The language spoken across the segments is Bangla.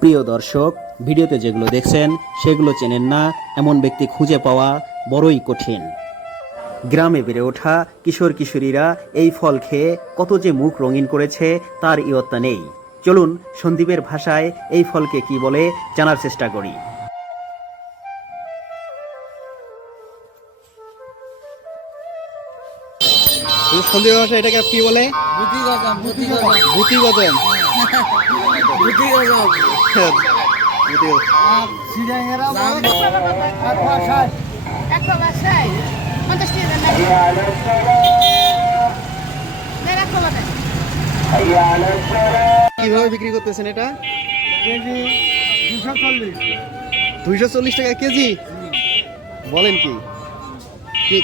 প্রিয় দর্শক, ভিডিওতে যেগুলো দেখছেন সেগুলো চেনেন না এমন ব্যক্তি খুঁজে পাওয়া বড়ই কঠিন। গ্রামে বেড়ে ওঠা কিশোর কিশোরীরা এই ফল খেয়ে কত যে মুখ রঙিন করেছে তার ইয়ত্তা নেই। চলুন সন্দীপের ভাষায় এই ফলকে কি বলে জানার চেষ্টা করি। সন্দীপের ভাষায় এটাকে কি বলে? বুদ্ধি গজম, বুদ্ধি গজম, ভূতি গজম। বুদ্ধি গজম। আর সিরিয়াঙ্গেরা বলে আর পাশায় একশো বাসায় 50 টাকা দেন নাকি? দেন 100 টাকা। কিভাবে বিক্রি করতেছেন এটা? কেজি 240। 240 টাকা কেজি? বলেন কি?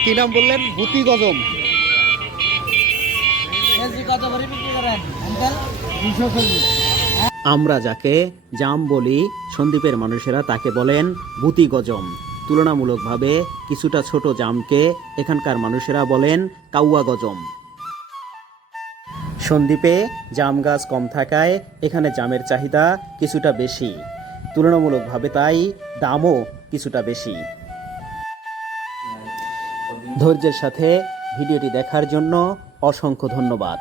কি নাম বললেন? ভূতি গজম। কেজি কত করে বিক্রি করেন আঙ্কেল? 240। আমরা যাকে জাম বলি, সন্দ্বীপের মানুষেরা তাকে বলেন ভূতি গজম। তুলনামূলকভাবে কিছুটা ছোট জামকে এখানকার মানুষেরা বলেন কাউয়া গজম। সন্দ্বীপে জাম গাছ কম থাকায় এখানে জামের চাহিদা কিছুটা বেশি, তুলনামূলকভাবে তাই দামও কিছুটা বেশি। ধৈর্যের সাথে ভিডিওটি দেখার জন্য অসংখ্য ধন্যবাদ।